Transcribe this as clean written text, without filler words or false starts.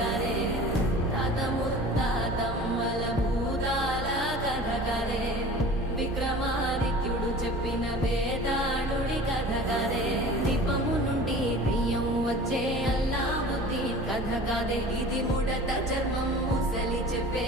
కరే తాత ముత్తాతమ్మల భూతాల కథ కరే విక్రమాదిత్యుడు చెప్పిన వేదాళుడి కథ కరే దీపము నుండి దెయ్యం వచ్చే అల్లావుద్దీన్ కథ కాదే ఇది ముడత చర్మం ముసలి చెప్పే